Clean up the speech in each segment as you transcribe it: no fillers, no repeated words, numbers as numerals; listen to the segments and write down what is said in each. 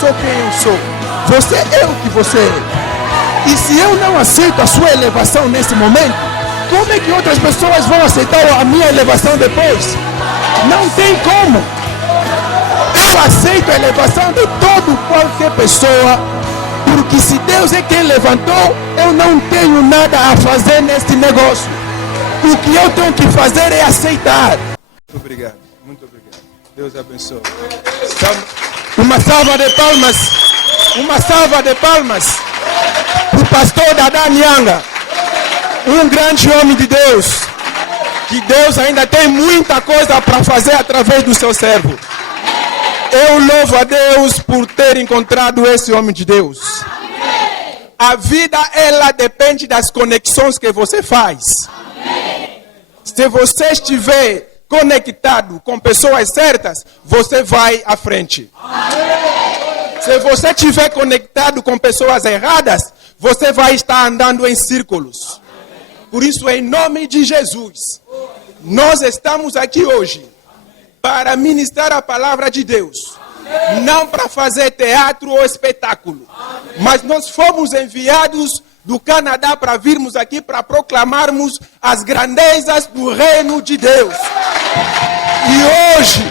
sou quem eu sou. Você é o que você é. E se eu não aceito a sua elevação nesse momento, como é que outras pessoas vão aceitar a minha elevação depois? Não tem como. Eu aceito a elevação de qualquer pessoa, porque se Deus é quem levantou, eu não tenho nada a fazer neste negócio. O que eu tenho que fazer é aceitar. Muito obrigado, muito obrigado. Deus abençoe. Uma salva de palmas. Uma salva de palmas para o pastor Dadá Nyanga, um grande homem de Deus, que Deus ainda tem muita coisa para fazer através do seu servo. Eu louvo a Deus por ter encontrado esse homem de Deus. A vida, ela depende das conexões que você faz. Se você estiver conectado com pessoas certas, você vai à frente. Se você estiver conectado com pessoas erradas, você vai estar andando em círculos. Por isso, em nome de Jesus, nós estamos aqui hoje para ministrar a palavra de Deus. Não para fazer teatro ou espetáculo. Mas nós fomos enviados do Canadá para virmos aqui para proclamarmos as grandezas do reino de Deus. E hoje,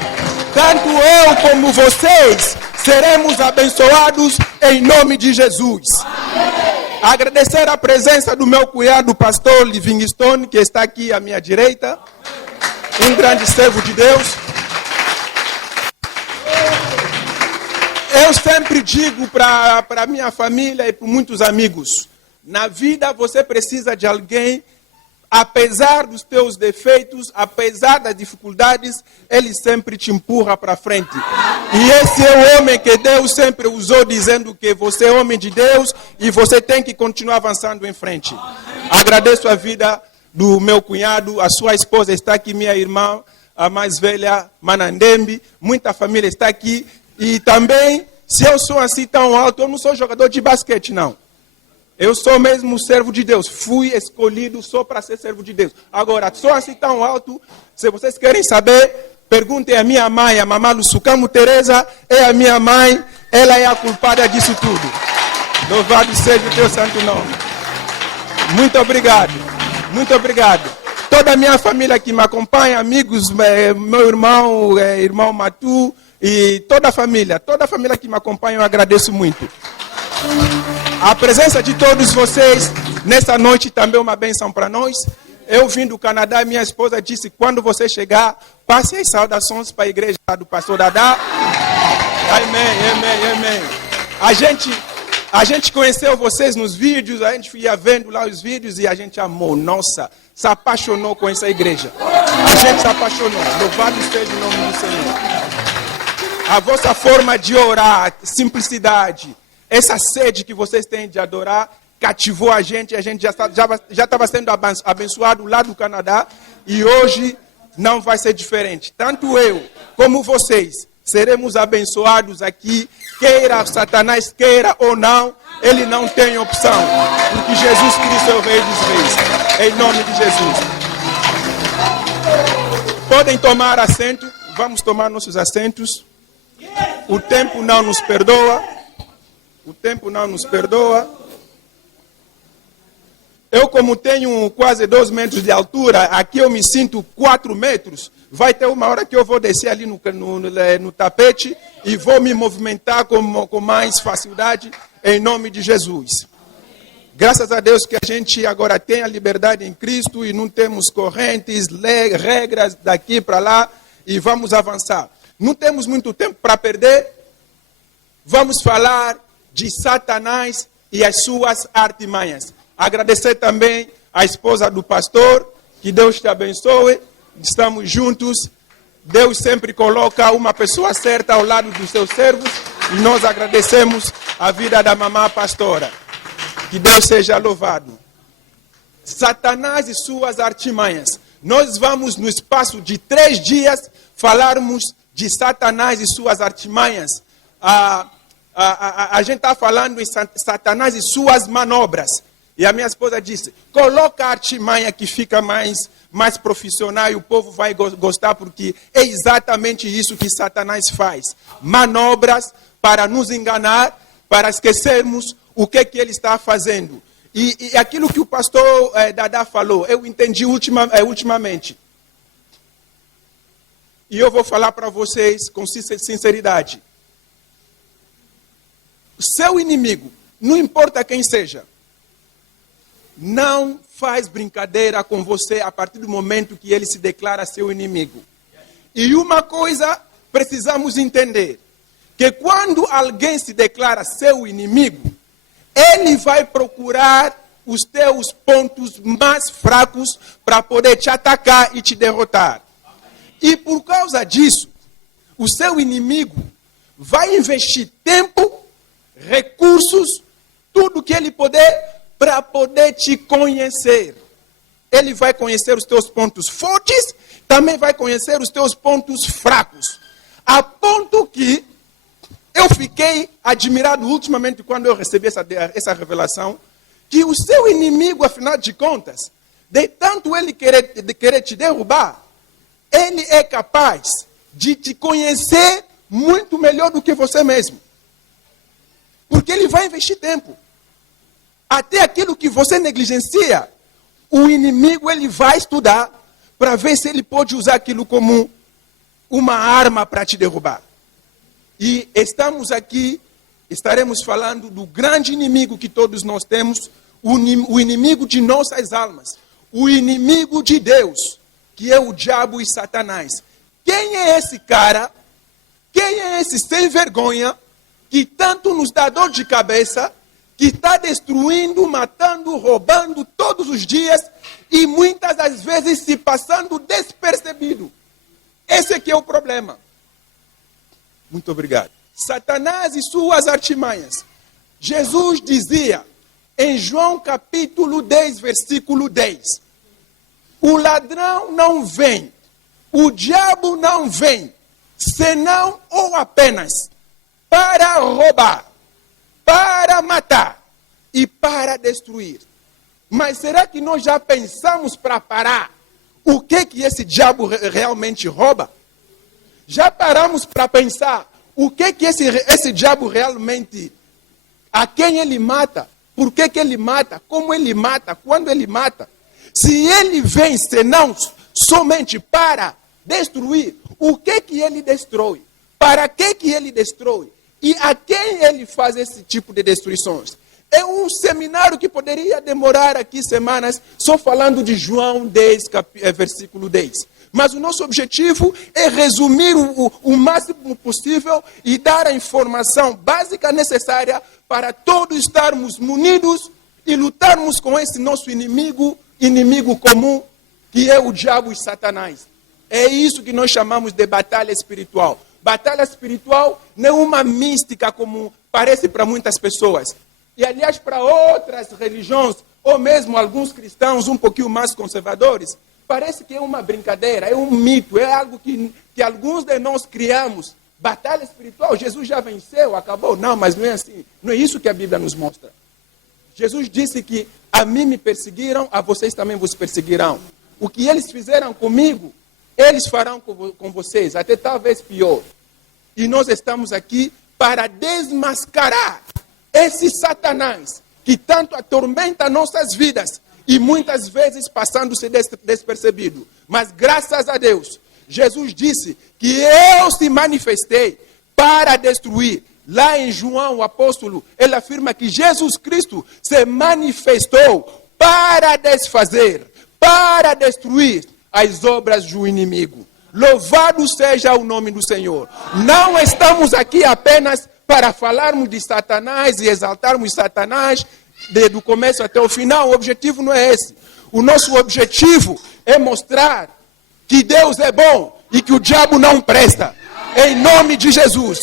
tanto eu como vocês seremos abençoados em nome de Jesus. Agradecer a presença do meu cunhado, pastor Livingstone, que está aqui à minha direita. Um grande servo de Deus. Eu sempre digo para minha família e para muitos amigos, na vida você precisa de alguém, apesar dos teus defeitos, apesar das dificuldades, ele sempre te empurra para frente. E esse é o homem que Deus sempre usou, dizendo que você é homem de Deus e você tem que continuar avançando em frente. Agradeço a vida do meu cunhado, a sua esposa está aqui, minha irmã, a mais velha, Manandembe, muita família está aqui. E também, se eu sou assim tão alto, eu não sou jogador de basquete, não. Eu sou mesmo servo de Deus. Fui escolhido só para ser servo de Deus. Agora, sou assim tão alto, se vocês querem saber, perguntem à minha mãe, a mamãe Lusucamo Teresa, é a minha mãe, ela é a culpada disso tudo. Louvado seja o teu santo nome. Muito obrigado, muito obrigado. Toda a minha família que me acompanha, amigos, meu irmão, irmão Matu, e toda a família que me acompanha, eu agradeço muito. A presença de todos vocês nessa noite também é uma bênção para nós. Eu vim do Canadá, minha esposa disse, quando você chegar, passe as saudações para a igreja do pastor Dadá. Amém, amém, amém. A gente conheceu vocês nos vídeos, a gente ia vendo lá os vídeos e a gente amou, nossa, se apaixonou com essa igreja. A gente se apaixonou, louvado seja o nome do Senhor. A vossa forma de orar, simplicidade, essa sede que vocês têm de adorar, cativou a gente já estava sendo abençoado lá do Canadá e hoje não vai ser diferente. Tanto eu como vocês seremos abençoados aqui, queira Satanás, queira ou não, ele não tem opção, porque Jesus Cristo é o Rei dos Reis, em nome de Jesus. Podem tomar assento, vamos tomar nossos assentos. O tempo não nos perdoa. O tempo não nos perdoa. Eu, como tenho quase 2 metros de altura, aqui eu me sinto 4 metros. Vai ter uma hora que eu vou descer ali no tapete e vou me movimentar com mais facilidade em nome de Jesus. Graças a Deus que a gente agora tem a liberdade em Cristo e não temos correntes, regras daqui para lá e vamos avançar. Não temos muito tempo para perder. Vamos falar de Satanás e as suas artimanhas. Agradecer também a esposa do pastor, que Deus te abençoe. Estamos juntos. Deus sempre coloca uma pessoa certa ao lado dos seus servos. E nós agradecemos a vida da mamã pastora. Que Deus seja louvado. Satanás e suas artimanhas. Nós vamos, no espaço de 3 dias, falarmos de Satanás e suas artimanhas. A gente está falando em Satanás e suas manobras. E a minha esposa disse, coloca a artimanha que fica mais profissional e o povo vai gostar, porque é exatamente isso que Satanás faz. Manobras para nos enganar, para esquecermos o que ele está fazendo. E aquilo que o pastor Dada falou, eu entendi ultimamente. E eu vou falar para vocês com sinceridade. O seu inimigo, não importa quem seja, não faz brincadeira com você a partir do momento que ele se declara seu inimigo. E uma coisa precisamos entender, que quando alguém se declara seu inimigo, ele vai procurar os teus pontos mais fracos para poder te atacar e te derrotar. E por causa disso, o seu inimigo vai investir tempo, recursos, tudo que ele puder para poder te conhecer. Ele vai conhecer os teus pontos fortes, também vai conhecer os teus pontos fracos. A ponto que eu fiquei admirado ultimamente quando eu recebi essa revelação, que o seu inimigo, afinal de contas, de tanto ele querer te derrubar, ele é capaz de te conhecer muito melhor do que você mesmo. Porque ele vai investir tempo. Até aquilo que você negligencia, o inimigo ele vai estudar para ver se ele pode usar aquilo como uma arma para te derrubar. E estamos aqui, estaremos falando do grande inimigo que todos nós temos, o inimigo de nossas almas, o inimigo de Deus, que é o diabo e Satanás. Quem é esse cara? Quem é esse sem vergonha que tanto nos dá dor de cabeça, que está destruindo, matando, roubando todos os dias e muitas das vezes se passando despercebido? Esse aqui é o problema. Muito obrigado. Satanás e suas artimanhas. Jesus dizia em João capítulo 10, versículo 10. O ladrão não vem, o diabo não vem, senão ou apenas para roubar, para matar e para destruir. Mas será que nós já pensamos para parar o que esse diabo realmente rouba? Já paramos para pensar o que esse diabo realmente, a quem ele mata, por que ele mata, como ele mata, quando ele mata? Se ele vem senão somente para destruir, o que ele destrói? Para que ele destrói? E a quem ele faz esse tipo de destruições? É um seminário que poderia demorar aqui semanas só falando de João 10, versículo 10. Mas o nosso objetivo é resumir o máximo possível e dar a informação básica necessária para todos estarmos munidos e lutarmos com esse nosso inimigo comum, que é o diabo e Satanás. É isso que nós chamamos de batalha espiritual. Batalha espiritual não é uma mística como parece para muitas pessoas. E, aliás, para outras religiões, ou mesmo alguns cristãos um pouquinho mais conservadores, parece que é uma brincadeira, é um mito, é algo que alguns de nós criamos. Batalha espiritual, Jesus já venceu, acabou. Não, mas não é assim. Não é isso que a Bíblia nos mostra. Jesus disse que a mim me perseguiram, a vocês também vos perseguirão. O que eles fizeram comigo, eles farão com vocês, até talvez pior. E nós estamos aqui para desmascarar esse Satanás que tanto atormenta nossas vidas e muitas vezes passando-se despercebido. Mas graças a Deus, Jesus disse que eu se manifestei para destruir. Lá em João, o apóstolo, ele afirma que Jesus Cristo se manifestou para desfazer, para destruir as obras do inimigo. Louvado seja o nome do Senhor. Não estamos aqui apenas para falarmos de Satanás e exaltarmos Satanás do começo até o final. O objetivo não é esse. O nosso objetivo é mostrar que Deus é bom e que o diabo não presta. Em nome de Jesus.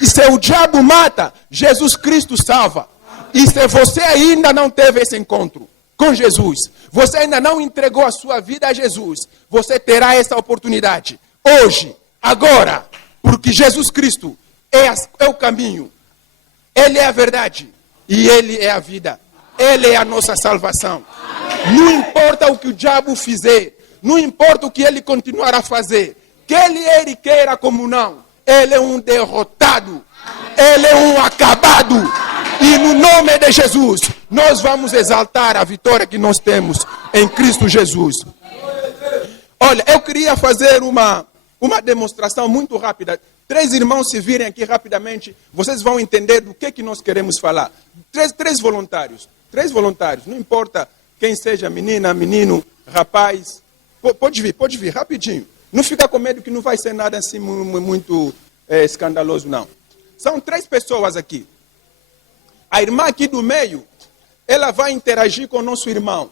E se o diabo mata, Jesus Cristo salva. E se você ainda não teve esse encontro com Jesus, você ainda não entregou a sua vida a Jesus, você terá essa oportunidade. Hoje, agora, porque Jesus Cristo é o caminho. Ele é a verdade. E Ele é a vida. Ele é a nossa salvação. Não importa o que o diabo fizer. Não importa o que ele continuar a fazer. Que ele queira como não. Ele é um derrotado. Ele é um acabado. E no nome de Jesus, nós vamos exaltar a vitória que nós temos em Cristo Jesus. Olha, eu queria fazer uma demonstração muito rápida. 3 irmãos se virem aqui rapidamente, vocês vão entender do que nós queremos falar. Três voluntários. 3 voluntários, não importa quem seja, menina, menino, rapaz. Pode vir, rapidinho. Não fica com medo que não vai ser nada assim muito escandaloso, não. São 3 pessoas aqui. A irmã aqui do meio, ela vai interagir com o nosso irmão.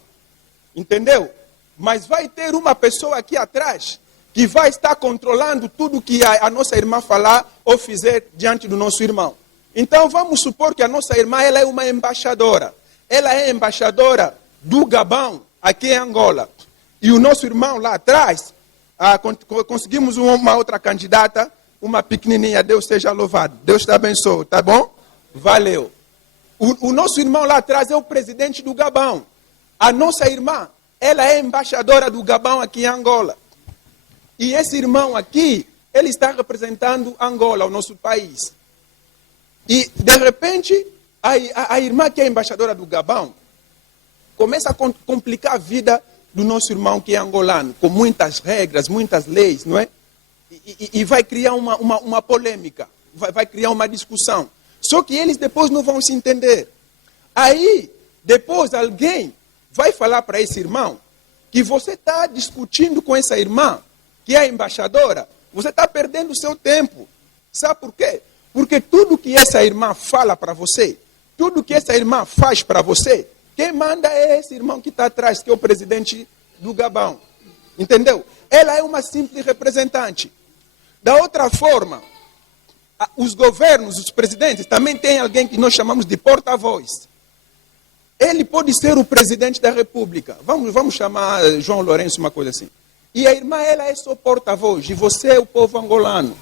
Entendeu? Mas vai ter uma pessoa aqui atrás que vai estar controlando tudo que a nossa irmã falar ou fizer diante do nosso irmão. Então vamos supor que a nossa irmã ela é uma embaixadora. Ela é embaixadora do Gabão, aqui em Angola. E o nosso irmão lá atrás, conseguimos uma outra candidata, uma pequenininha. Deus seja louvado. Deus te abençoe, tá bom? Valeu. O nosso irmão lá atrás é o presidente do Gabão. A nossa irmã, ela é embaixadora do Gabão aqui em Angola. E esse irmão aqui, ele está representando Angola, o nosso país. E, de repente, a irmã que é embaixadora do Gabão começa a complicar a vida do nosso irmão que é angolano, com muitas regras, muitas leis, não é? E vai criar uma polêmica, vai criar uma discussão. Só que eles depois não vão se entender. Aí, depois alguém vai falar para esse irmão que você está discutindo com essa irmã, que é a embaixadora, você está perdendo o seu tempo. Sabe por quê? Porque tudo que essa irmã fala para você, tudo que essa irmã faz para você, quem manda é esse irmão que está atrás, que é o presidente do Gabão. Entendeu? Ela é uma simples representante. Da outra forma, os governos, os presidentes, também têm alguém que nós chamamos de porta-voz. Ele pode ser o presidente da República. Vamos chamar João Lourenço, uma coisa assim. E a irmã, ela é só porta-voz, e você é o povo angolano.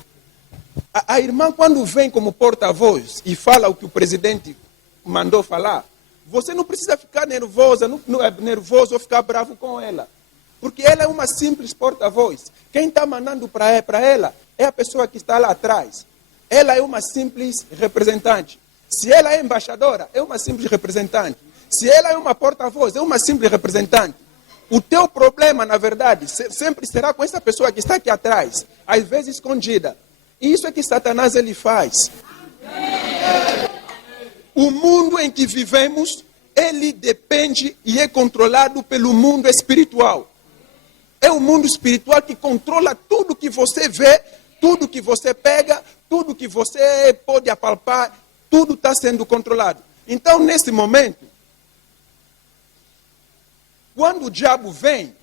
A irmã, quando vem como porta-voz e fala o que o presidente mandou falar, você não precisa ficar nervoso ou ficar bravo com ela. Porque ela é uma simples porta-voz. Quem está mandando para ela é a pessoa que está lá atrás. Ela é uma simples representante. Se ela é embaixadora, é uma simples representante. Se ela é uma porta-voz, é uma simples representante. O teu problema, na verdade, sempre será com essa pessoa que está aqui atrás, às vezes escondida. Isso é que Satanás ele faz. O mundo em que vivemos, ele depende e é controlado pelo mundo espiritual. É o mundo espiritual que controla tudo que você vê, tudo que você pega, tudo que você pode apalpar, tudo está sendo controlado. Então, nesse momento, quando o diabo vem,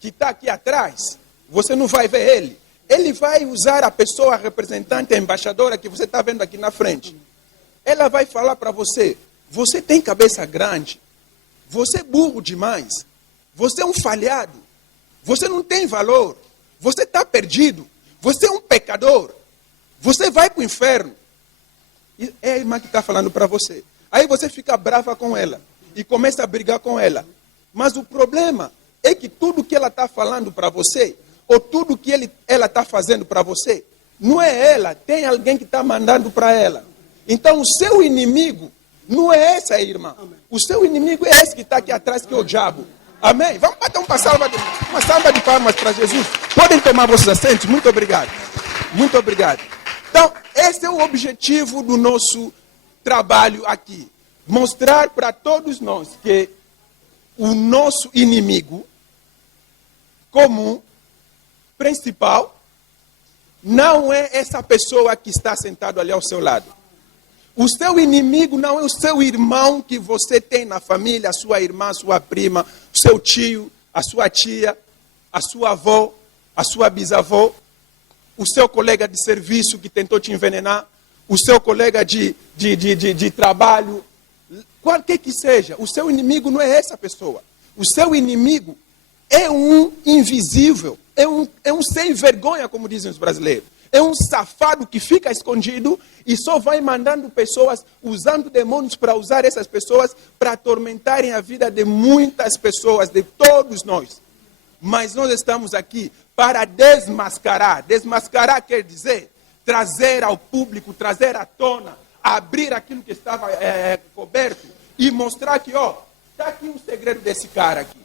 que está aqui atrás, você não vai ver ele. Ele vai usar a pessoa, a representante, a embaixadora que você está vendo aqui na frente. Ela vai falar para você, você tem cabeça grande, você é burro demais, você é um falhado, você não tem valor, você está perdido, você é um pecador, você vai para o inferno. E é a irmã que está falando para você. Aí você fica brava com ela e começa a brigar com ela. Mas o problema é que tudo que ela está falando para você, ou tudo que ela está fazendo para você, não é ela, tem alguém que está mandando para ela. Então o seu inimigo não é essa irmã. O seu inimigo é esse que está aqui atrás, que é o diabo. Amém? Vamos bater uma salva de palmas para Jesus. Podem tomar vossos assentos? Muito obrigado. Muito obrigado. Então, esse é o objetivo do nosso trabalho aqui. Mostrar para todos nós que o nosso inimigo comum, principal, não é essa pessoa que está sentado ali ao seu lado. O seu inimigo não é o seu irmão que você tem na família, a sua irmã, a sua prima, o seu tio, a sua tia, a sua avó, a sua bisavó, o seu colega de serviço que tentou te envenenar, o seu colega de trabalho, qualquer que seja. O seu inimigo não é essa pessoa. O seu inimigo é um invisível, é um sem vergonha, como dizem os brasileiros. É um safado que fica escondido e só vai mandando pessoas, usando demônios para usar essas pessoas para atormentarem a vida de muitas pessoas, de todos nós. Mas nós estamos aqui para desmascarar. Desmascarar quer dizer trazer ao público, trazer à tona, abrir aquilo que estava coberto e mostrar que, está aqui um segredo desse cara aqui.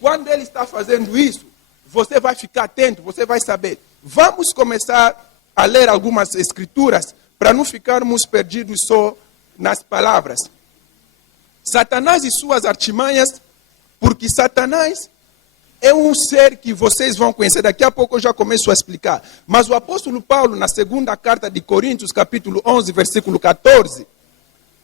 Quando ele está fazendo isso, você vai ficar atento, você vai saber. Vamos começar a ler algumas escrituras para não ficarmos perdidos só nas palavras. Satanás e suas artimanhas, porque Satanás é um ser que vocês vão conhecer. Daqui a pouco eu já começo a explicar. Mas o apóstolo Paulo, na segunda carta de Coríntios, capítulo 11, versículo 14,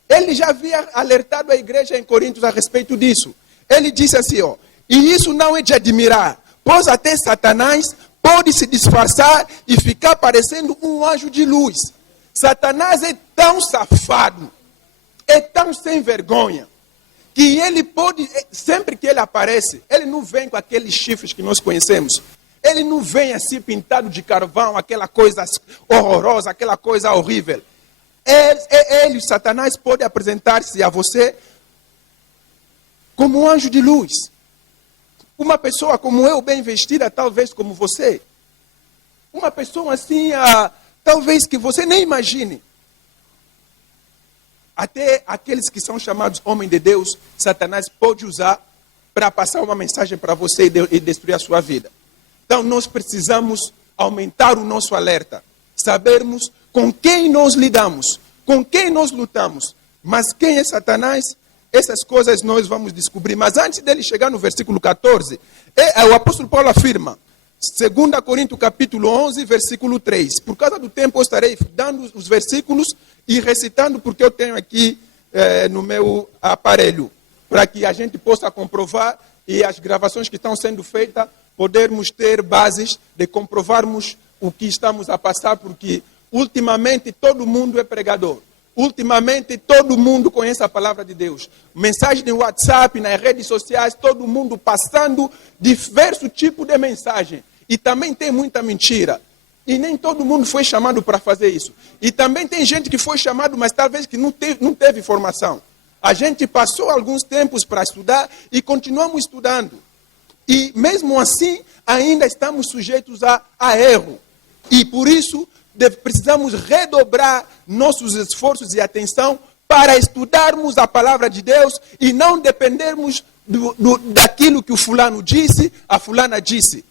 ele já havia alertado a igreja em Coríntios a respeito disso. Ele disse assim, e isso não é de admirar, pois até Satanás pode se disfarçar e ficar parecendo um anjo de luz. Satanás é tão safado, é tão sem vergonha, que ele pode, sempre que ele aparece, ele não vem com aqueles chifres que nós conhecemos. Ele não vem assim pintado de carvão, aquela coisa horrorosa, aquela coisa horrível. Ele, Satanás, pode apresentar-se a você como um anjo de luz. Uma pessoa como eu, bem vestida, talvez como você. Uma pessoa assim, talvez que você nem imagine. Até aqueles que são chamados homens de Deus, Satanás pode usar para passar uma mensagem para você e destruir a sua vida. Então nós precisamos aumentar o nosso alerta, sabermos com quem nós lidamos, com quem nós lutamos. Mas quem é Satanás? Essas coisas nós vamos descobrir. Mas antes dele chegar no versículo 14, o apóstolo Paulo afirma, 2 Coríntios capítulo 11, versículo 3. Por causa do tempo eu estarei dando os versículos e recitando, porque eu tenho aqui no meu aparelho, para que a gente possa comprovar e as gravações que estão sendo feitas, podermos ter bases de comprovarmos o que estamos a passar, porque ultimamente todo mundo é pregador. Ultimamente todo mundo conhece a palavra de Deus. Mensagem no WhatsApp, nas redes sociais, todo mundo passando diversos tipos de mensagem. E também tem muita mentira. E nem todo mundo foi chamado para fazer isso. E também tem gente que foi chamado, mas talvez que não teve formação. A gente passou alguns tempos para estudar e continuamos estudando. E mesmo assim, ainda estamos sujeitos a erro. E por isso, precisamos redobrar nossos esforços e atenção para estudarmos a palavra de Deus e não dependermos daquilo que o fulano disse, a fulana disse.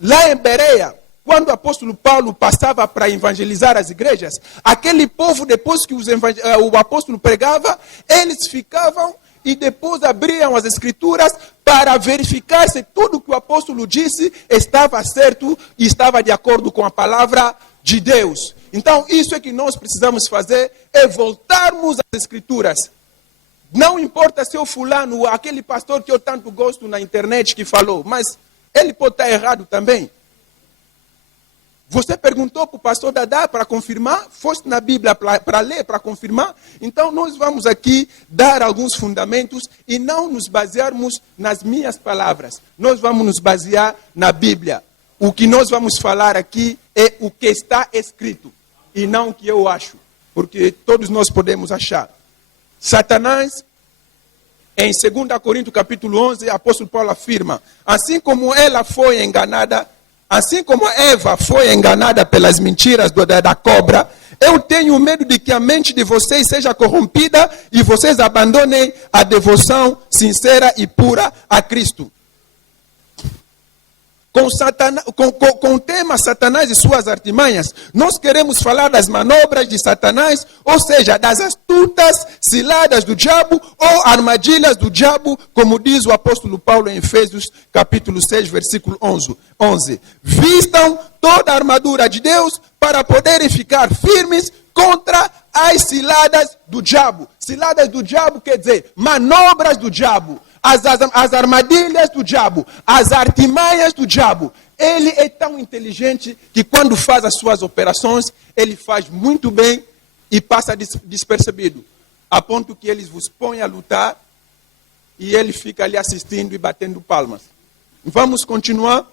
Lá em Bereia, quando o apóstolo Paulo passava para evangelizar as igrejas, aquele povo, depois que o apóstolo pregava, eles ficavam e depois abriam as escrituras para verificar se tudo que o apóstolo disse estava certo e estava de acordo com a palavra de Deus. Então, isso é que nós precisamos fazer, é voltarmos às escrituras. Não importa se o fulano, aquele pastor que eu tanto gosto na internet que falou, mas ele pode estar errado também. Você perguntou para o pastor Dadá para confirmar, foste na Bíblia para ler, para confirmar. Então, nós vamos aqui dar alguns fundamentos e não nos basearmos nas minhas palavras. Nós vamos nos basear na Bíblia. O que nós vamos falar aqui é o que está escrito e não o que eu acho, porque todos nós podemos achar. Satanás, em 2 Coríntios capítulo 11, o apóstolo Paulo afirma, assim como ela foi enganada, assim como Eva foi enganada pelas mentiras da cobra, eu tenho medo de que a mente de vocês seja corrompida e vocês abandonem a devoção sincera e pura a Cristo. Com o tema Satanás e suas artimanhas, nós queremos falar das manobras de Satanás, ou seja, das astutas ciladas do diabo ou armadilhas do diabo, como diz o apóstolo Paulo em Efésios capítulo 6, versículo 11. Vistam toda a armadura de Deus para poderem ficar firmes contra as ciladas do diabo. Ciladas do diabo quer dizer manobras do diabo. As armadilhas do diabo, as artimanhas do diabo. Ele é tão inteligente que quando faz as suas operações, ele faz muito bem e passa despercebido. A ponto que eles vos põem a lutar e ele fica ali assistindo e batendo palmas. Vamos continuar.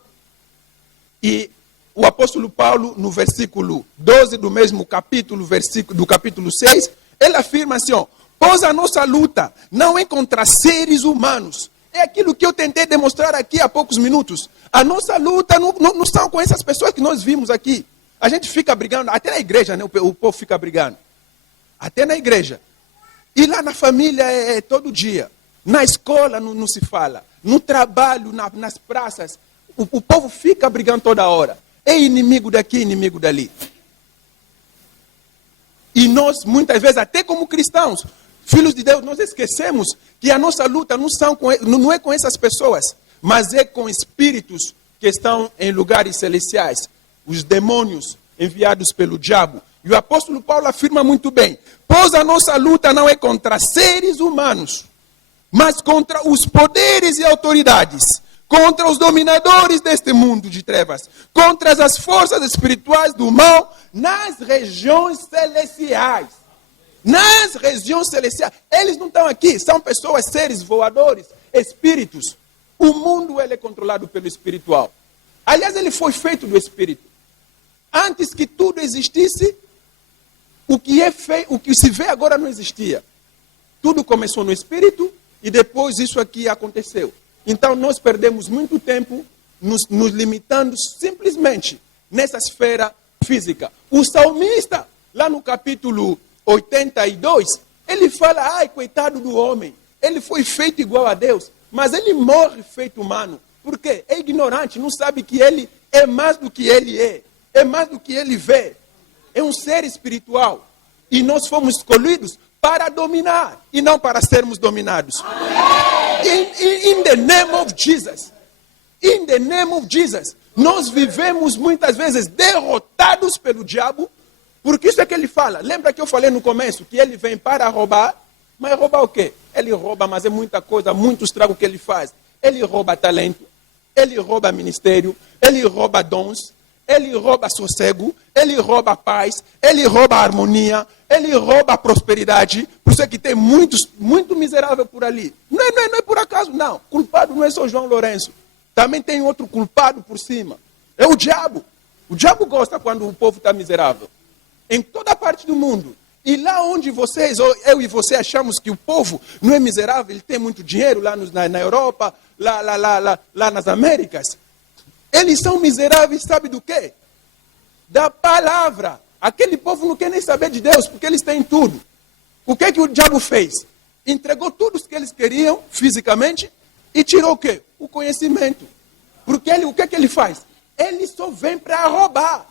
E o apóstolo Paulo, no versículo 12 do mesmo capítulo, do capítulo 6, ele afirma assim, pois a nossa luta não é contra seres humanos. É aquilo que eu tentei demonstrar aqui há poucos minutos. A nossa luta não são com essas pessoas que nós vimos aqui. A gente fica brigando, até na igreja, né? O povo fica brigando. Até na igreja. E lá na família é todo dia. Na escola não se fala. No trabalho, nas praças, o povo fica brigando toda hora. É inimigo daqui, inimigo dali. E nós, muitas vezes, até como cristãos, filhos de Deus, nós esquecemos que a nossa luta não é com essas pessoas, mas é com espíritos que estão em lugares celestiais. Os demônios enviados pelo diabo. E o apóstolo Paulo afirma muito bem: pois a nossa luta não é contra seres humanos, mas contra os poderes e autoridades, contra os dominadores deste mundo de trevas, contra as forças espirituais do mal nas regiões celestiais. Nas regiões celestiais. Eles não estão aqui, são pessoas, seres voadores, espíritos. O mundo ele é controlado pelo espiritual. Aliás, ele foi feito do espírito. Antes que tudo existisse, o que se vê agora não existia. Tudo começou no espírito e depois isso aqui aconteceu. Então nós perdemos muito tempo nos limitando simplesmente nessa esfera física. O salmista, lá no capítulo 82, ele fala: ai, coitado do homem, ele foi feito igual a Deus, mas ele morre feito humano. Por quê? É ignorante, não sabe que ele é mais do que ele é mais do que ele vê. É um ser espiritual. E nós fomos escolhidos para dominar e não para sermos dominados. In the name of Jesus. In the name of Jesus. Nós vivemos muitas vezes derrotados pelo diabo, porque isso é que ele fala. Lembra que eu falei no começo que ele vem para roubar? Mas roubar o quê? Ele rouba, mas é muita coisa, muito estrago que ele faz. Ele rouba talento, ele rouba ministério, ele rouba dons, ele rouba sossego, ele rouba paz, ele rouba harmonia, ele rouba prosperidade. Por isso é que tem muito miserável por ali. Não é por acaso, não. Culpado não é só João Lourenço. Também tem outro culpado por cima. É o diabo. O diabo gosta quando o povo está miserável. Em toda parte do mundo. E lá onde vocês, ou eu e você, achamos que o povo não é miserável, ele tem muito dinheiro lá na Europa, lá nas Américas. Eles são miseráveis, sabe do quê? Da palavra. Aquele povo não quer nem saber de Deus, porque eles têm tudo. O que o diabo fez? Entregou tudo o que eles queriam, fisicamente, e tirou o quê? O conhecimento. Porque o que ele faz? Ele só vem para roubar.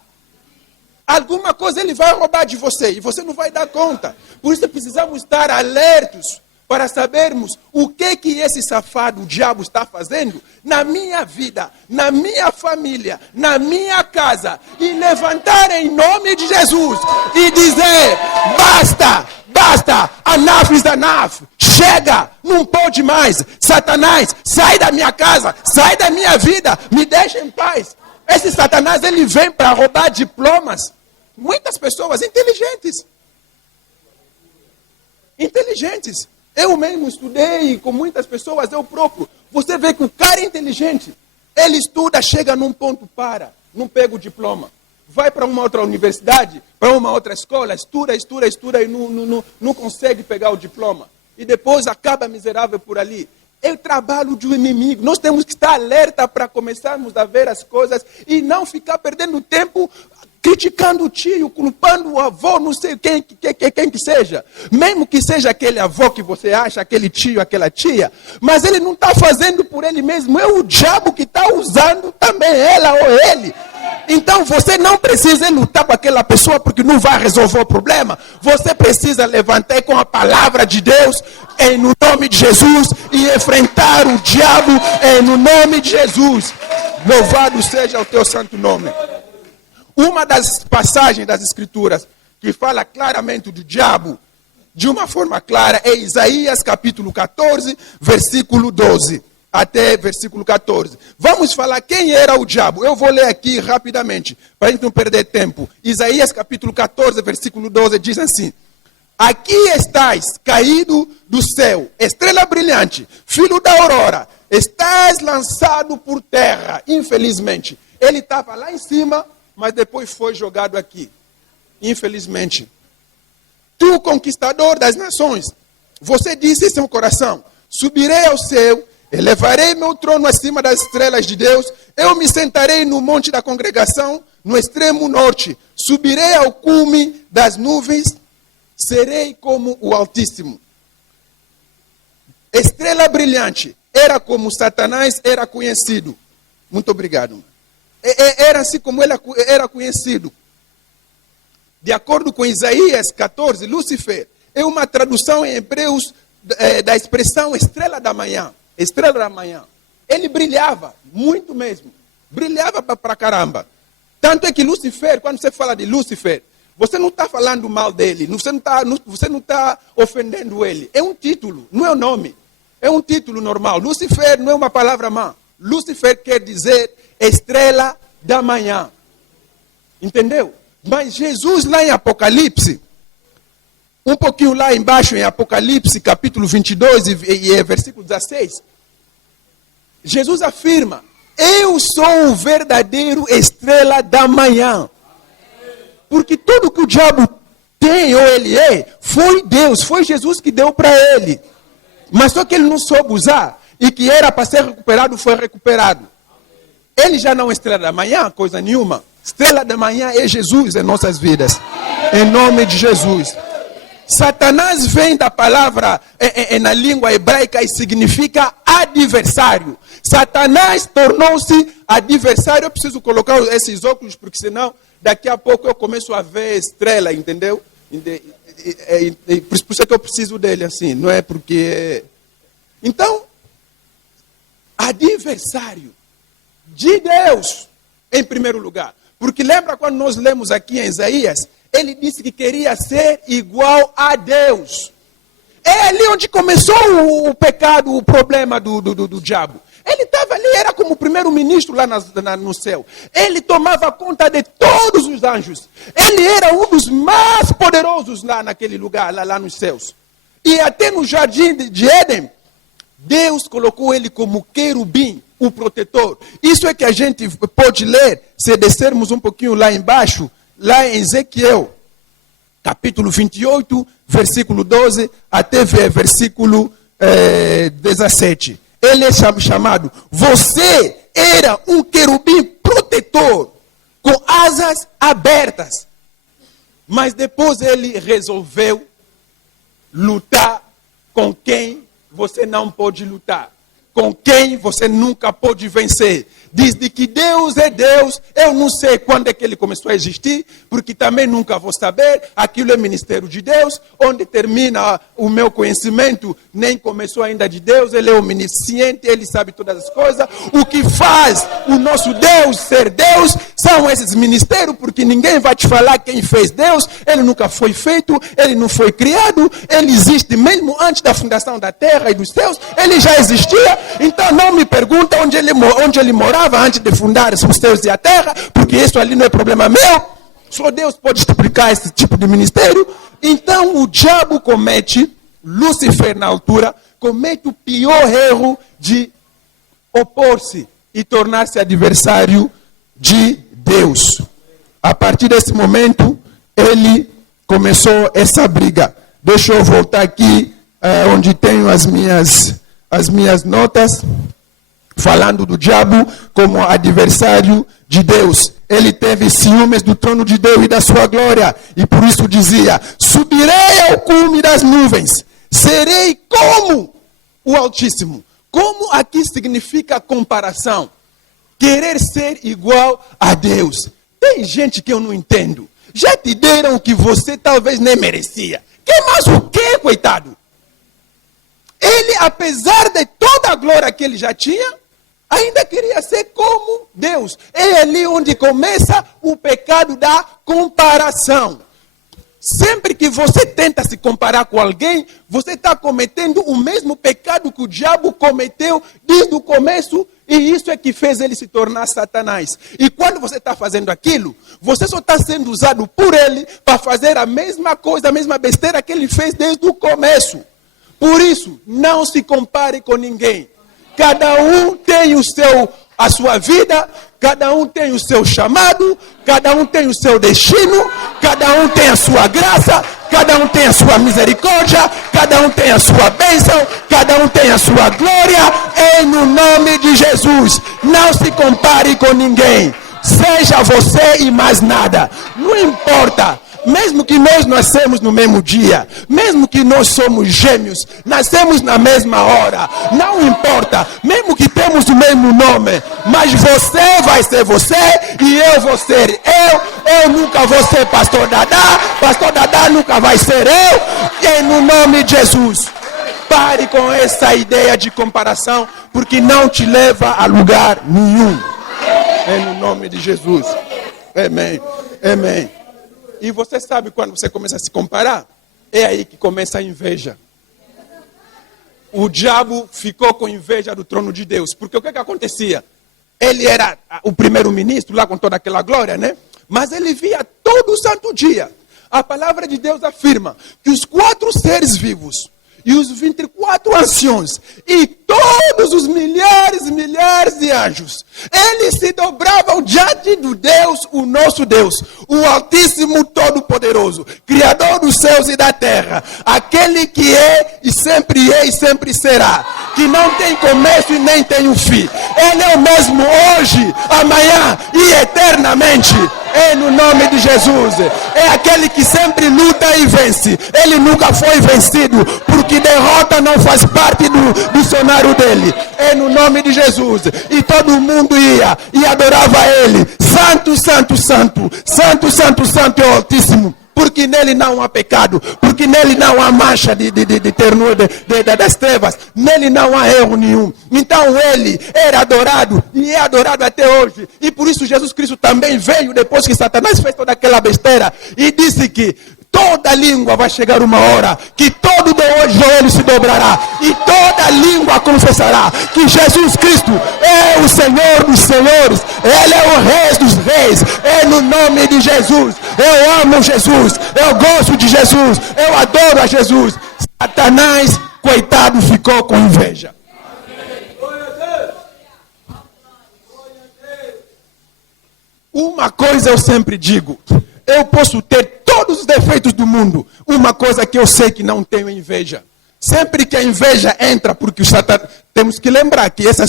Alguma coisa ele vai roubar de você, e você não vai dar conta. Por isso precisamos estar alertos, para sabermos o que esse safado, o diabo, está fazendo na minha vida, na minha família, na minha casa. E levantar em nome de Jesus e dizer: basta, enough is enough. Chega, não pode mais. Satanás, sai da minha casa, sai da minha vida, me deixa em paz. Esse Satanás, ele vem para roubar diplomas. Muitas pessoas inteligentes. Eu mesmo estudei com muitas pessoas, eu próprio. Você vê que o cara é inteligente. Ele estuda, chega num ponto, não pega o diploma. Vai para uma outra universidade, para uma outra escola, estuda e não consegue pegar o diploma. E depois acaba miserável por ali. É o trabalho do inimigo. Nós temos que estar alerta para começarmos a ver as coisas e não ficar perdendo tempo criticando o tio, culpando o avô, não sei quem que seja. Mesmo que seja aquele avô que você acha, aquele tio, aquela tia. Mas ele não está fazendo por ele mesmo. É o diabo que está usando também ela ou ele. Então você não precisa lutar com aquela pessoa porque não vai resolver o problema. Você precisa levantar com a palavra de Deus no nome de Jesus e enfrentar o diabo no nome de Jesus. Louvado seja o teu santo nome. Uma das passagens das Escrituras que fala claramente do diabo de uma forma clara é Isaías capítulo 14, versículo 12 até versículo 14. Vamos falar quem era o diabo. Eu vou ler aqui rapidamente, para a gente não perder tempo. Isaías capítulo 14, versículo 12 diz assim: aqui estás, caído do céu, estrela brilhante, filho da aurora, estás lançado por terra. Infelizmente, ele estava lá em cima, mas depois foi jogado aqui. Infelizmente. Tu, conquistador das nações, você disse em seu coração: subirei ao céu, elevarei meu trono acima das estrelas de Deus, eu me sentarei no monte da congregação no extremo norte. Subirei ao cume das nuvens, serei como o Altíssimo. Estrela brilhante, era como Satanás era conhecido. Muito obrigado. Era assim como ele era conhecido. De acordo com Isaías 14, Lúcifer é uma tradução em hebreus da expressão estrela da manhã. Estrela da manhã. Ele brilhava, muito mesmo. Brilhava para caramba. Tanto é que Lúcifer, quando você fala de Lúcifer, você não está falando mal dele, você não está ofendendo ele. É um título, não é o nome. É um título normal. Lúcifer não é uma palavra má. Lúcifer quer dizer estrela da manhã. Entendeu? Mas Jesus lá em Apocalipse, um pouquinho lá embaixo em Apocalipse, capítulo 22 e versículo 16, Jesus afirma: eu sou o verdadeiro estrela da manhã. Porque tudo que o diabo tem ou ele foi Deus, foi Jesus que deu para ele. Mas só que ele não soube usar, e que era para ser recuperado, foi recuperado. Ele já não é estrela da manhã, coisa nenhuma. Estrela da manhã é Jesus em nossas vidas. Em nome de Jesus. Satanás vem da palavra na língua hebraica e significa adversário. Satanás tornou-se adversário. Eu preciso colocar esses óculos, porque senão daqui a pouco eu começo a ver estrela, entendeu? Por isso é que eu preciso dele assim, não é porque... Então, adversário de Deus, em primeiro lugar. Porque lembra quando nós lemos aqui em Isaías, ele disse que queria ser igual a Deus. É ali onde começou o pecado, o problema do diabo. Ele estava ali, era como o primeiro-ministro lá no céu. Ele tomava conta de todos os anjos. Ele era um dos mais poderosos lá naquele lugar, lá nos céus. E até no jardim de Éden, Deus colocou ele como querubim, o protetor. Isso é que a gente pode ler, se descermos um pouquinho lá embaixo, lá em Ezequiel, capítulo 28, versículo 12, até versículo 17. Ele é chamado, você era um querubim protetor, com asas abertas. Mas depois ele resolveu lutar com quem você não pode lutar, com quem você nunca pode vencer. Diz de que Deus é Deus. Eu não sei quando é que ele começou a existir, porque também nunca vou saber. Aquilo é ministério de Deus. Onde termina o meu conhecimento, nem começou ainda de Deus. Ele é onisciente, ele sabe todas as coisas. O que faz o nosso Deus ser Deus são esses ministérios, porque ninguém vai te falar quem fez Deus. Ele nunca foi feito, ele não foi criado. Ele existe mesmo antes da fundação da terra e dos céus. Ele já existia. Então não me pergunta onde ele morava antes de fundar os céus e a terra, porque isso ali não é problema meu. Só Deus pode explicar esse tipo de ministério. Então o diabo comete, Lúcifer na altura, comete o pior erro de opor-se e tornar-se adversário de Deus. A partir desse momento, ele começou essa briga. Deixa eu voltar aqui onde tenho as minhas notas. Falando do diabo como adversário de Deus. Ele teve ciúmes do trono de Deus e da sua glória. E por isso dizia, subirei ao cume das nuvens. Serei como o Altíssimo. Como aqui significa comparação. Querer ser igual a Deus. Tem gente que eu não entendo. Já te deram o que você talvez nem merecia. Que mais o quê, coitado? Ele, apesar de toda a glória que ele já tinha, ainda queria ser como Deus. É ali onde começa o pecado da comparação. Sempre que você tenta se comparar com alguém, você está cometendo o mesmo pecado que o diabo cometeu desde o começo. E isso é que fez ele se tornar Satanás. E quando você está fazendo aquilo, você só está sendo usado por ele para fazer a mesma coisa, a mesma besteira que ele fez desde o começo. Por isso, não se compare com ninguém. Cada um tem a sua vida, cada um tem o seu chamado, cada um tem o seu destino, cada um tem a sua graça, cada um tem a sua misericórdia, cada um tem a sua bênção, cada um tem a sua glória, no nome de Jesus. Não se compare com ninguém. Seja você e mais nada. Não importa. Mesmo que nós nascemos no mesmo dia, mesmo que nós somos gêmeos, nascemos na mesma hora, não importa, mesmo que temos o mesmo nome, mas você vai ser você e eu vou ser eu nunca vou ser pastor Dadá nunca vai ser eu, e no nome de Jesus. Pare com essa ideia de comparação, porque não te leva a lugar nenhum. É no nome de Jesus. Amém. Amém. E você sabe quando você começa a se comparar? É aí que começa a inveja. O diabo ficou com inveja do trono de Deus. Porque o que acontecia? Ele era o primeiro-ministro lá com toda aquela glória, né? Mas ele via todo santo dia. A palavra de Deus afirma que os 4 seres vivos e os 24 anciões e todos os milhares e milhares de anjos, eles se dobravam diante do Deus, o nosso Deus, o Altíssimo Todo-Poderoso, Criador dos céus e da terra, aquele que é e sempre será, que não tem começo e nem tem um fim. Ele é o mesmo hoje, amanhã e eternamente. É no nome de Jesus. É aquele que sempre luta e vence. Ele nunca foi vencido, porque derrota não faz parte do dicionário dele. É no nome de Jesus. E todo mundo ia e adorava ele. Santo, santo, santo. Santo, santo, santo é o Altíssimo. Porque nele não há pecado, porque nele não há mancha de ternura das trevas, nele não há erro nenhum. Então ele era adorado e é adorado até hoje. E por isso Jesus Cristo também veio depois que Satanás fez toda aquela besteira e disse que toda língua vai chegar uma hora que todo joelho se dobrará e toda língua confessará que Jesus Cristo é o Senhor dos senhores, Ele é o Rei dos reis. É no nome de Jesus. Eu amo Jesus, eu gosto de Jesus, eu adoro a Jesus. Satanás, coitado, ficou com inveja. Uma coisa eu sempre digo: eu posso ter todos os defeitos do mundo. Uma coisa que eu sei que não tenho inveja. Sempre que a inveja entra, porque temos que lembrar que essa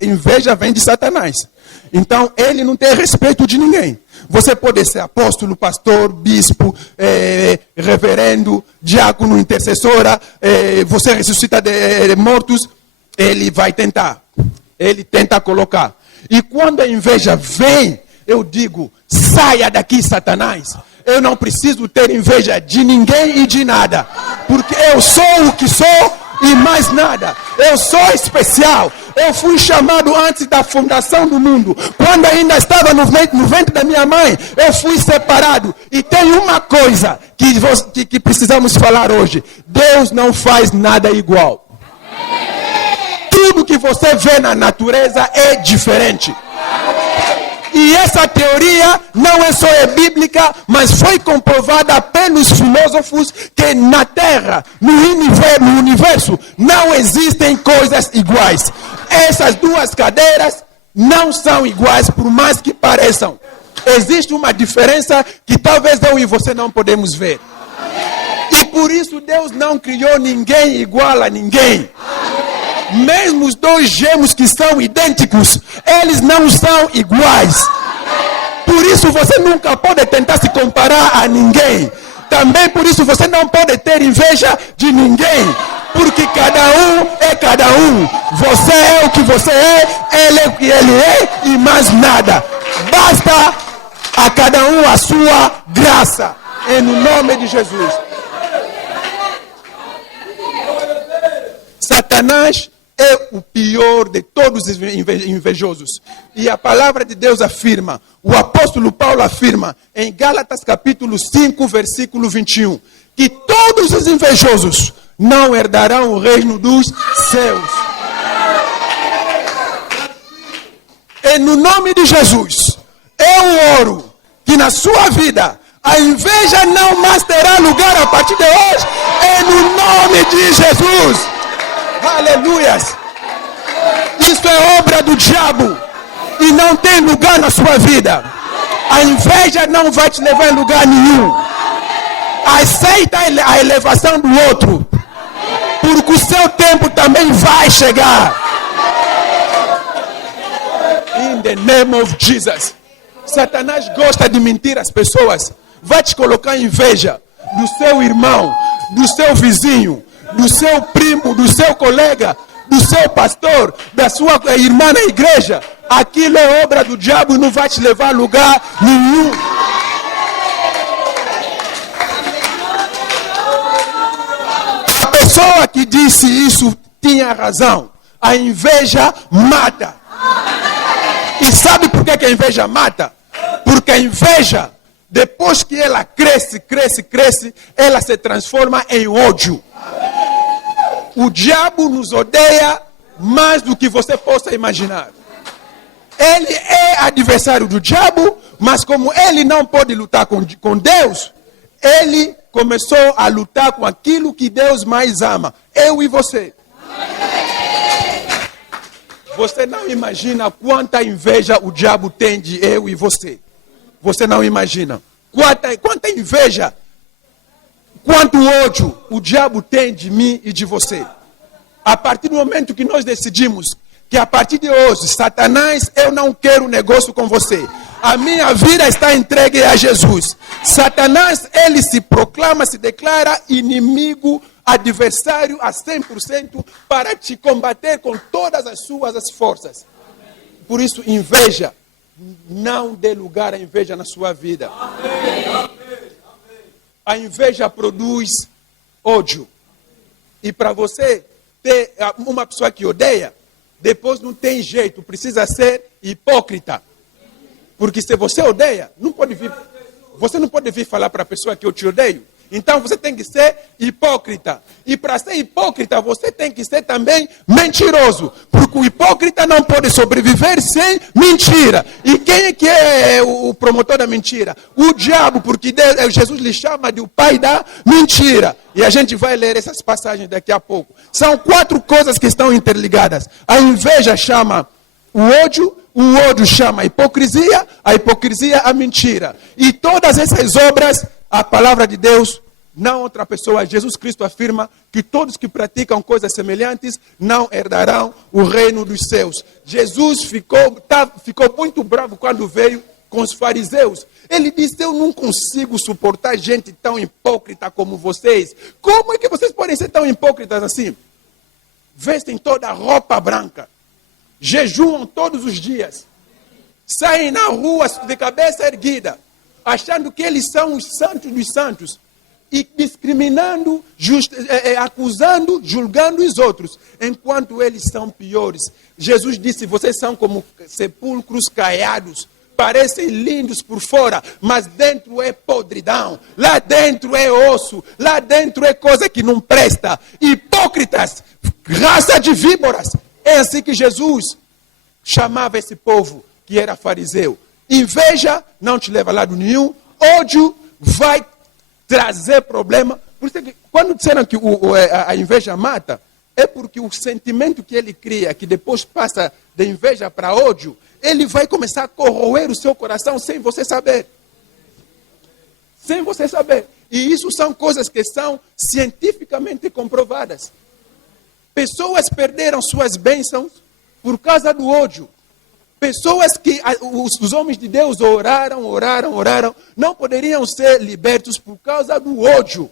inveja vem de Satanás. Então, ele não tem respeito de ninguém. Você pode ser apóstolo, pastor, bispo, reverendo, diácono, intercessora, você ressuscita de mortos, ele vai tentar. Ele tenta colocar. E quando a inveja vem, eu digo: saia daqui, Satanás. Eu não preciso ter inveja de ninguém e de nada, porque eu sou o que sou e mais nada. Eu sou especial. Eu fui chamado antes da fundação do mundo. Quando ainda estava no ventre da minha mãe, eu fui separado. E tem uma coisa que precisamos falar hoje: Deus não faz nada igual. Tudo que você vê na natureza é diferente. E essa teoria não é só bíblica, mas foi comprovada pelos filósofos que na Terra, no universo, não existem coisas iguais. Essas duas cadeiras não são iguais, por mais que pareçam. Existe uma diferença que talvez eu e você não podemos ver. E por isso Deus não criou ninguém igual a ninguém. Mesmo os 2 gêmeos que são idênticos, eles não são iguais. Por isso você nunca pode tentar se comparar a ninguém. Também por isso você não pode ter inveja de ninguém. Porque cada um é cada um. Você é o que você é, ele é o que ele é e mais nada. Basta a cada um a sua graça. Em nome de Jesus. Satanás é o pior de todos os invejosos. E a palavra de Deus afirma, o apóstolo Paulo afirma, em Gálatas capítulo 5, versículo 21, que todos os invejosos não herdarão o reino dos céus. E no nome de Jesus, eu oro que na sua vida a inveja não mais terá lugar a partir de hoje. E no nome de Jesus. Aleluias. Isso é obra do diabo e não tem lugar na sua vida. A inveja não vai te levar em lugar nenhum. Aceita a elevação do outro, porque o seu tempo também vai chegar. In the name of Jesus. Satanás gosta de mentir às pessoas. Vai te colocar inveja do seu irmão, do seu vizinho, do seu primo, do seu colega, do seu pastor, da sua irmã na igreja. Aquilo é obra do diabo e não vai te levar a lugar nenhum. A pessoa que disse isso tinha razão. A inveja mata. E sabe por que a inveja mata? Porque a inveja, depois que ela cresce, ela se transforma em ódio. O diabo nos odeia mais do que você possa imaginar. Ele é adversário do diabo, mas como ele não pode lutar com Deus, ele começou a lutar com aquilo que Deus mais ama, eu e você. Você não imagina quanta inveja o diabo tem de eu e você. Você não imagina. Quanta inveja, quanto ódio o diabo tem de mim e de você. A partir do momento que nós decidimos que a partir de hoje, Satanás, eu não quero negócio com você. A minha vida está entregue a Jesus. Satanás, ele se proclama, se declara inimigo, adversário a 100% para te combater com todas as suas forças. Por isso, inveja, não dê lugar à inveja na sua vida. A inveja produz ódio. E para você ter uma pessoa que odeia, depois não tem jeito, precisa ser hipócrita. Porque se você odeia, você não pode vir falar para a pessoa que eu te odeio. Então você tem que ser hipócrita. E para ser hipócrita, você tem que ser também mentiroso. Porque o hipócrita não pode sobreviver sem mentira. E quem é que é o promotor da mentira? O diabo, porque Jesus lhe chama de o pai da mentira. E a gente vai ler essas passagens daqui a pouco. São 4 coisas que estão interligadas. A inveja chama o ódio chama a hipocrisia a mentira. E todas essas obras, a palavra de Deus, não outra pessoa, Jesus Cristo afirma que todos que praticam coisas semelhantes não herdarão o reino dos céus. Jesus ficou muito bravo quando veio com os fariseus. Ele disse, eu não consigo suportar gente tão hipócrita como vocês. Como é que vocês podem ser tão hipócritas assim? Vestem toda a roupa branca. Jejuam todos os dias. Saem na rua de cabeça erguida, achando que eles são os santos dos santos. E discriminando, acusando, julgando os outros. Enquanto eles são piores. Jesus disse, vocês são como sepulcros caiados. Parecem lindos por fora, mas dentro é podridão. Lá dentro é osso. Lá dentro é coisa que não presta. Hipócritas, raça de víboras. É assim que Jesus chamava esse povo que era fariseu. Inveja não te leva a lado nenhum. Ódio vai trazer problema. Por isso que quando disseram que a inveja mata, é porque o sentimento que ele cria, que depois passa de inveja para ódio, ele vai começar a corroer o seu coração sem você saber. Sem você saber. E isso são coisas que são cientificamente comprovadas. Pessoas perderam suas bênçãos por causa do ódio. Pessoas que os homens de Deus oraram, não poderiam ser libertos por causa do ódio.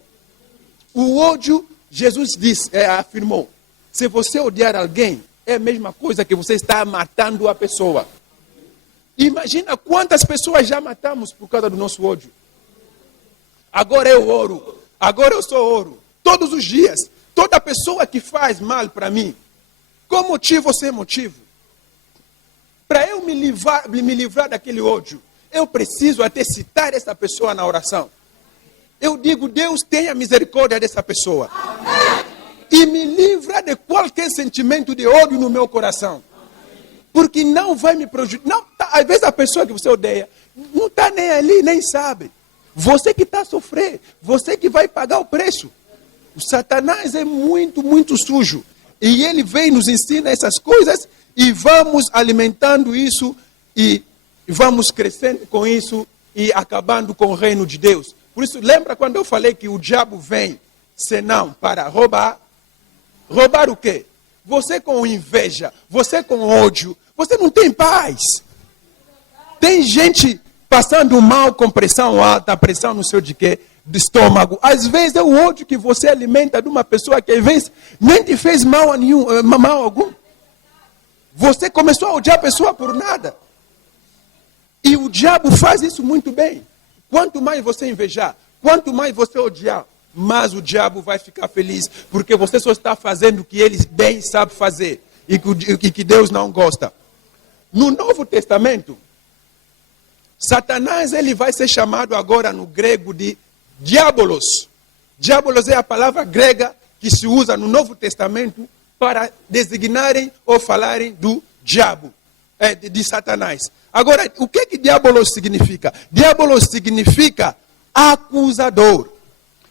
O ódio, Jesus afirmou, se você odiar alguém, é a mesma coisa que você está matando a pessoa. Imagina quantas pessoas já matamos por causa do nosso ódio. Agora eu oro, agora eu sou ouro, todos os dias. Toda pessoa que faz mal para mim, com motivo ou sem motivo, para eu me livrar daquele ódio, eu preciso até citar essa pessoa na oração. Eu digo, Deus tenha misericórdia dessa pessoa. E me livra de qualquer sentimento de ódio no meu coração. Porque não vai me prejudicar. Às vezes a pessoa que você odeia não está nem ali, nem sabe. Você que está a sofrer, você que vai pagar o preço. O Satanás é muito, muito sujo. E ele vem nos ensina essas coisas e vamos alimentando isso e vamos crescendo com isso e acabando com o reino de Deus. Por isso, lembra quando eu falei que o diabo vem, senão para roubar? Roubar o quê? Você com inveja, você com ódio, você não tem paz. Tem gente passando mal com pressão alta, pressão não sei de quê, do estômago. Às vezes é o ódio que você alimenta de uma pessoa que às vezes nem te fez mal algum. Você começou a odiar a pessoa por nada. E o diabo faz isso muito bem. Quanto mais você invejar, quanto mais você odiar, mais o diabo vai ficar feliz, porque você só está fazendo o que ele bem sabe fazer e que Deus não gosta. No Novo Testamento, Satanás ele vai ser chamado agora no grego de diabolos. Diabolos é a palavra grega que se usa no Novo Testamento para designarem ou falarem do diabo, de Satanás. Agora, o que diabolos significa? Diabolos significa acusador.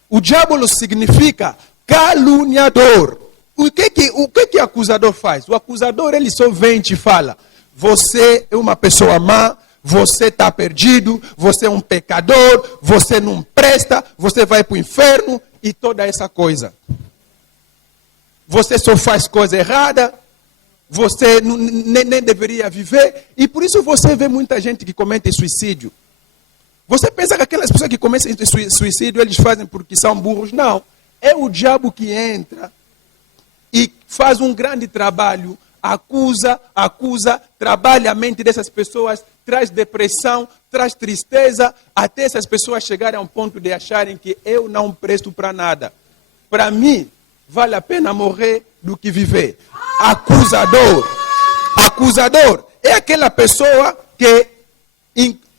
O diabolos significa caluniador. O que acusador faz? O acusador ele só vem e te fala: você é uma pessoa má, você está perdido, você é um pecador, você não presta, você vai para o inferno e toda essa coisa. Você só faz coisa errada, você nem deveria viver, e por isso você vê muita gente que comete suicídio. Você pensa que aquelas pessoas que cometem suicídio, eles fazem porque são burros? Não. É o diabo que entra e faz um grande trabalho, acusa, trabalha a mente dessas pessoas, traz depressão, traz tristeza, até essas pessoas chegarem a um ponto de acharem que eu não presto para nada. Para mim, vale a pena morrer do que viver. Acusador é aquela pessoa que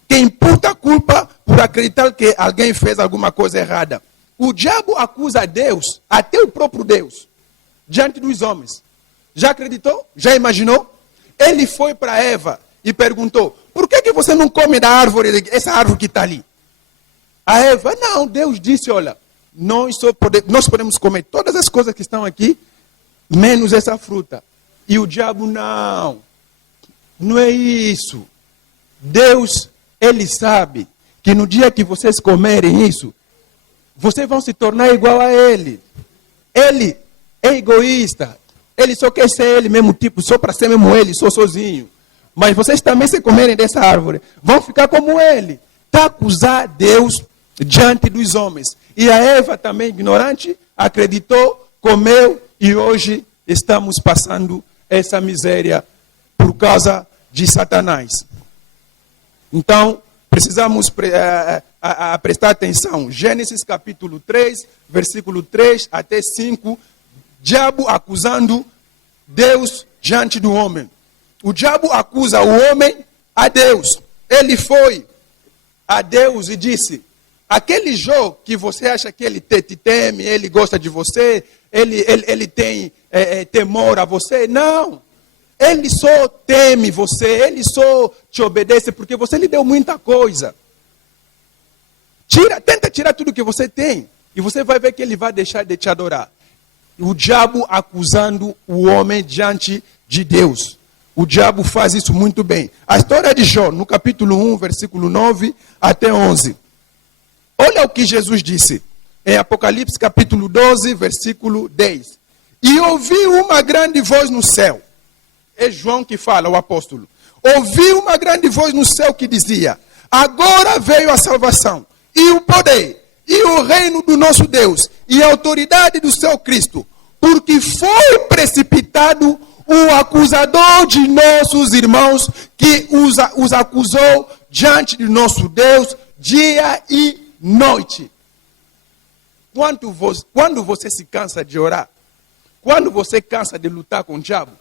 imputa a culpa por acreditar que alguém fez alguma coisa errada. O diabo acusa Deus, até o próprio Deus, diante dos homens. Já acreditou? Já imaginou? Ele foi para Eva e perguntou: por que você não come da árvore, essa árvore que está ali? A Eva: não, Deus disse, olha, nós podemos comer todas as coisas que estão aqui, menos essa fruta. E o diabo: não é isso. Deus, ele sabe que no dia que vocês comerem isso, vocês vão se tornar igual a ele. Ele é egoísta. Ele só quer ser ele mesmo, tipo, só para ser mesmo ele, só sozinho. Mas vocês também, se comerem dessa árvore, vão ficar como ele. Está a acusar Deus diante dos homens. E a Eva também, ignorante, acreditou, comeu, e hoje estamos passando essa miséria por causa de Satanás. Então, precisamos prestar atenção. Gênesis capítulo 3, versículo 3 até 5. Diabo acusando Deus diante do homem. O diabo acusa o homem a Deus. Ele foi a Deus e disse: aquele Jó que você acha que ele te teme, ele gosta de você, ele tem temor a você. Não. Ele só teme você, ele só te obedece porque você lhe deu muita coisa. Tenta tirar tudo que você tem e você vai ver que ele vai deixar de te adorar. O diabo acusando o homem diante de Deus. O diabo faz isso muito bem. A história de Jó, no capítulo 1, versículo 9 até 11. Olha o que Jesus disse. Em Apocalipse, capítulo 12, versículo 10. E ouvi uma grande voz no céu. É João que fala, o apóstolo. Ouvi uma grande voz no céu que dizia: agora veio a salvação, e o poder, e o reino do nosso Deus, e a autoridade do seu Cristo, porque foi precipitado o acusador de nossos irmãos, que os acusou diante de nosso Deus, dia e noite. Quando você se cansa de orar, quando você cansa de lutar com o diabo,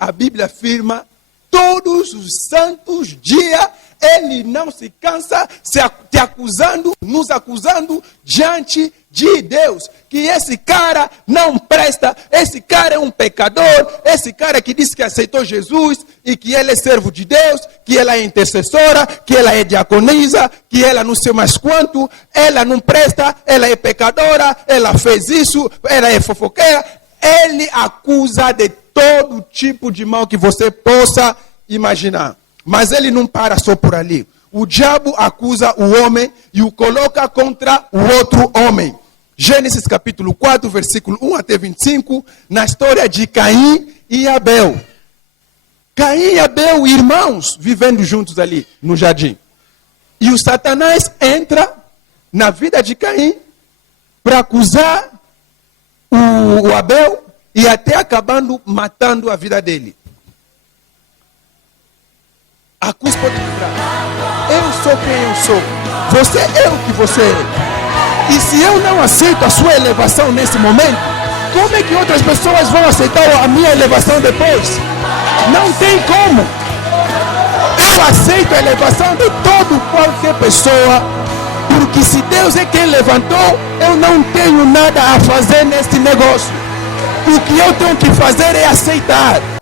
a Bíblia afirma, todos os santos dias, ele não se cansa nos acusando diante de Deus. Que esse cara não presta, esse cara é um pecador, esse cara que disse que aceitou Jesus e que ele é servo de Deus, que ela é intercessora, que ela é diaconisa, que ela não sei mais quanto, ela não presta, ela é pecadora, ela fez isso, ela é fofoqueira. Ele acusa de todo tipo de mal que você possa imaginar. Mas ele não para só por ali. O diabo acusa o homem e o coloca contra o outro homem. Gênesis capítulo 4, versículo 1 até 25, na história de Caim e Abel. Caim e Abel, irmãos, vivendo juntos ali no jardim. E o Satanás entra na vida de Caim para acusar o Abel e até acabando matando a vida dele. A cruz pode lembrar. Eu sou quem eu sou. Você é o que você é. E se eu não aceito a sua elevação nesse momento, como é que outras pessoas vão aceitar a minha elevação depois? Não tem como. Eu aceito a elevação de qualquer pessoa, porque se Deus é quem levantou, eu não tenho nada a fazer neste negócio. O que eu tenho que fazer é aceitar.